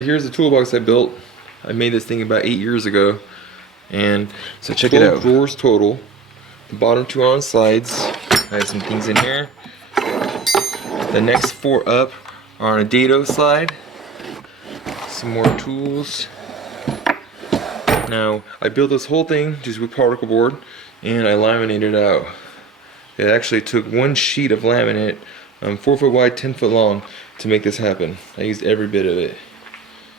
Here's the toolbox I built. I made this thing about 8 years ago, and so check it out. Drawers total. The bottom two are on slides. I have some things in here. The next 4 up are on a dado slide. Some more tools. Now I built this whole thing just with particle board, and I laminated it out. It actually took 1 sheet of laminate, 4 foot wide, 10 foot long, to make this happen. I used every bit of it.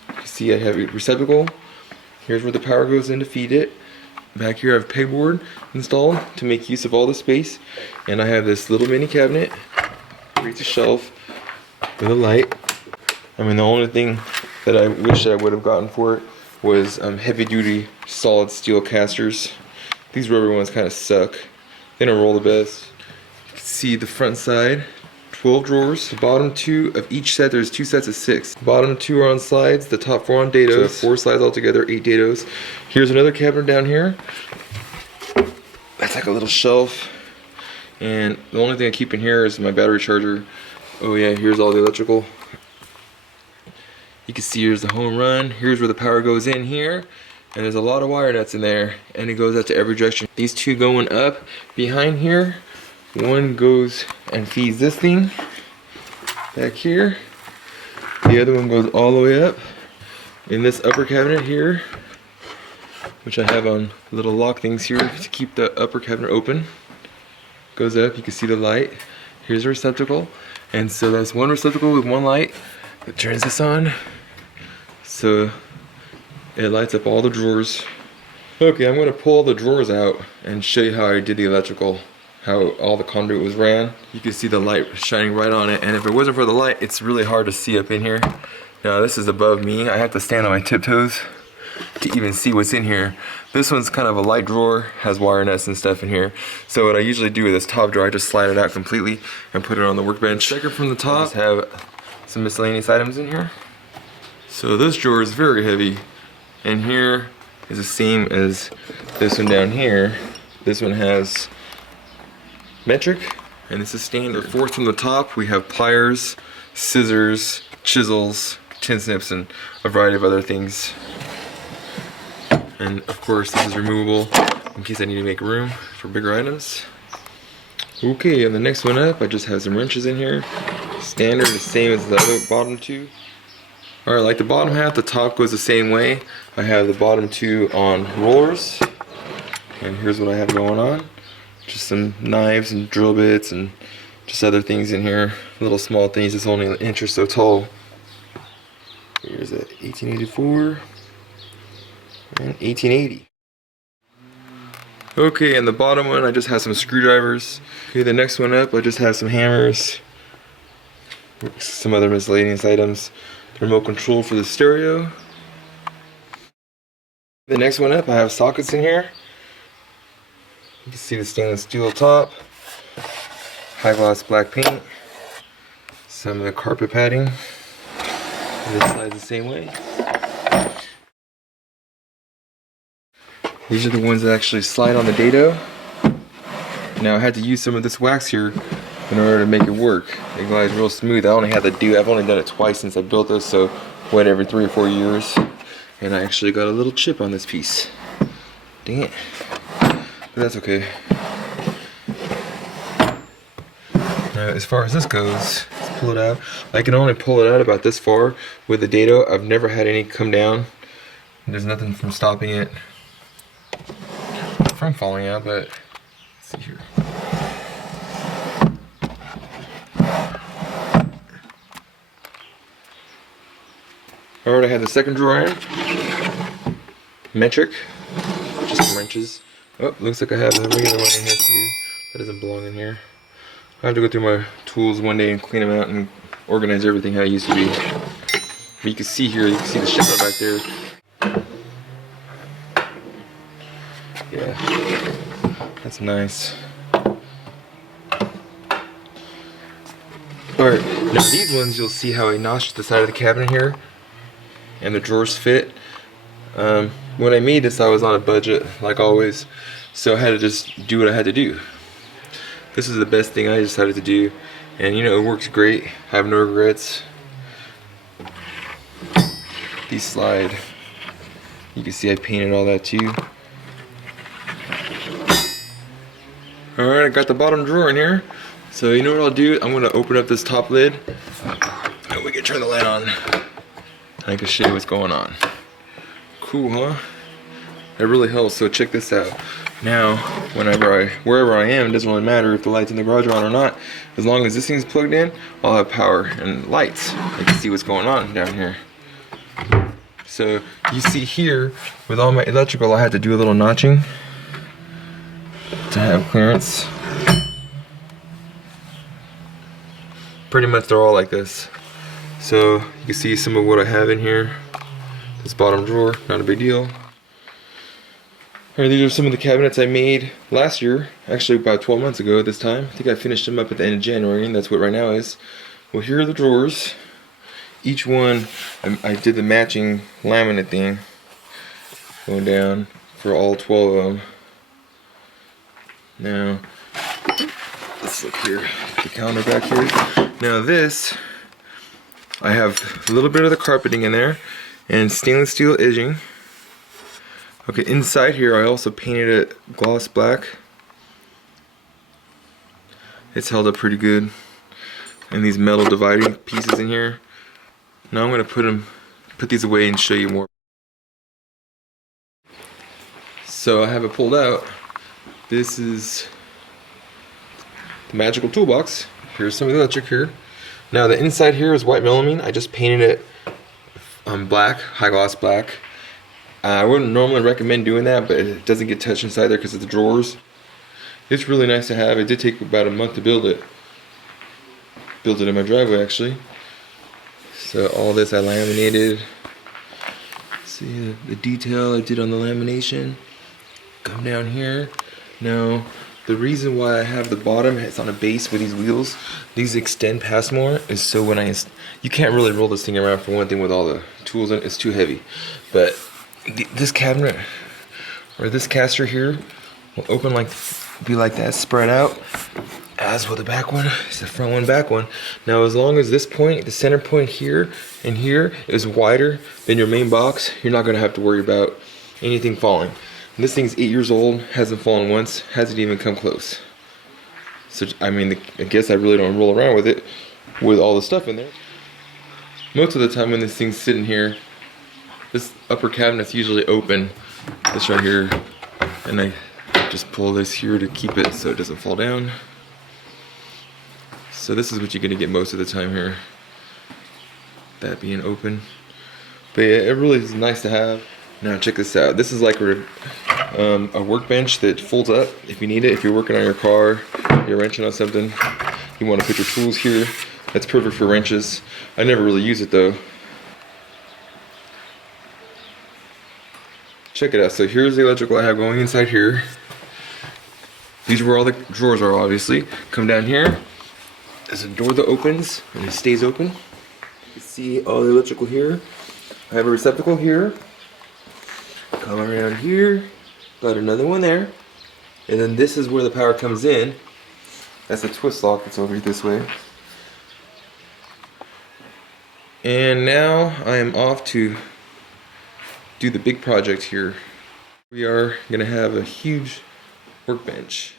You see I have a receptacle. Here's where the power goes in to feed it. Back here I have pegboard installed to make use of all the space. And I have this little mini cabinet. Creates a shelf with a light. I mean, the only thing that I wish I would have gotten for it was heavy duty solid steel casters. These rubber ones kind of suck. They don't roll the best. You can see the front side. 12 drawers. The bottom 2 of each set, there's 2 sets of 6. The bottom 2 are on slides, the top 4 on dados. So 4 slides altogether, 8 dados. Here's another cabinet down here. That's like a little shelf. And the only thing I keep in here is my battery charger. Oh yeah, here's all the electrical. You can see here's the home run. Here's where the power goes in here. And there's a lot of wire nuts in there. And it goes out to every direction. These 2 going up behind here. One goes and feeds this thing back here. The other one goes all the way up in this upper cabinet here, which I have on little lock things here to keep the upper cabinet open. Goes up, you can see the light. Here's a receptacle. And so that's 1 receptacle with 1 light. It turns this on, so it lights up all the drawers. Okay, I'm going to pull the drawers out and show you how I did the electrical. How all the conduit was ran. You can see the light shining right on it, and if it wasn't for the light, it's really hard to see up in here. Now this is above me. I have to stand on my tiptoes to even see what's in here. This one's kind of a light drawer, has wire nuts and stuff in here. So what I usually do with this top drawer, I just slide it out completely and put it on the workbench. Check it from the top. I just have some miscellaneous items in here. So this drawer is very heavy, and here is the same as this one down here. This one has metric, and this is standard. 4th from the top, we have pliers, scissors, chisels, tin snips, and a variety of other things. And of course, this is removable in case I need to make room for bigger items. Okay, and the next one up, I just have some wrenches in here. Standard, the same as the other bottom 2. Alright, like the bottom half, the top goes the same way. I have the bottom 2 on rollers. And here's what I have going on. Just some knives and drill bits and just other things in here. Little small things. It's only 1 inch or so tall. Here's a 1884 and 1880. Okay, and the bottom one I just have some screwdrivers. Okay, the next one up I just have some hammers, some other miscellaneous items. Remote control for the stereo. The next one up I have sockets in here. You can see the stainless steel top, high gloss black paint, some of the carpet padding. This slide's the same way. These are the ones that actually slide on the dado. Now I had to use some of this wax here in order to make it work. It glides real smooth. I've only done it twice since I built this, so wet every 3 or 4 years. And I actually got a little chip on this piece. Dang it. But that's okay. Now, as far as this goes, let's pull it out. I can only pull it out about this far with the dado. I've never had any come down. There's nothing from stopping it from falling out, but let's see here. Alright, I have the second drawer in. Metric. Just some wrenches. Oh, looks like I have a regular one in here too. That doesn't belong in here. I have to go through my tools one day and clean them out and organize everything how it used to be. But you can see here, you can see the shadow back there. Yeah, that's nice. Alright, now these ones you'll see how I notched the side of the cabinet here and the drawers fit. When I made this I was on a budget like always, so I had to just do what I had to do. This is the best thing I decided to do, and you know, it works great. I have no regrets. these slide. You can see I painted all that too. Alright, I got the bottom drawer in here. So you know what I'll do? I'm gonna open up this top lid and we can turn the light on. And I can show you what's going on. Cool, huh? That really helps, so check this out. Now, wherever I am, it doesn't really matter if the lights in the garage are on or not. As long as this thing's plugged in, I'll have power and lights. I can see what's going on down here. So you see here, with all my electrical, I had to do a little notching to have clearance. Pretty much they're all like this. So you can see some of what I have in here. This bottom drawer, not a big deal. Here, these are some of the cabinets I made last year, actually about 12 months ago at this time. I think I finished them up at the end of January, and that's what right now is. Well, here are the drawers. Each one, I did the matching laminate thing going down for all 12 of them. Now, let's look here, the counter back here. Now this, I have a little bit of the carpeting in there and stainless steel edging. Okay, inside here I also painted it gloss black. It's held up pretty good. And these metal dividing pieces in here. Now I'm gonna put these away and show you more. So I have it pulled out. This is the magical toolbox. Here's some of the electric here. Now the inside here is white melamine. I just painted it black, high gloss black. I wouldn't normally recommend doing that, but it doesn't get touched inside there because of the drawers. It's really nice to have. It did take about a month to build it. Built it in my driveway actually. So all this I laminated. See the detail I did on the lamination. Come down here. Now the reason why I have the bottom, it's on a base with these wheels. These extend past more is so when you can't really roll this thing around for one thing with all the tools in it. It's too heavy. But this cabinet or this caster here will open be like that, spread out, as with the back one. It's the front one, back one. Now as long as this point, the center point here and here is wider than your main box, you're not gonna have to worry about anything falling. And this thing's 8 years old, hasn't fallen once, hasn't even come close. So I mean, I guess I really don't roll around with it with all the stuff in there. Most of the time when this thing's sitting here, this upper cabinet's usually open, this right here, and I just pull this here to keep it so it doesn't fall down. So this is what you're gonna get most of the time here, that being open. But yeah, it really is nice to have. Now check this out. This is like a workbench that folds up if you need it. If you're working on your car, you're wrenching on something, you want to put your tools here. That's perfect for wrenches. I never really use it though. Check it out. So here's the electrical I have going inside here. These are where all the drawers are, obviously. Come down here. There's a door that opens and it stays open. You can see all the electrical here. I have a receptacle here. Come around here. Got another one there. And then this is where the power comes in. That's a twist lock that's over this way. And now I am off to do the big project here. We are gonna have a huge workbench.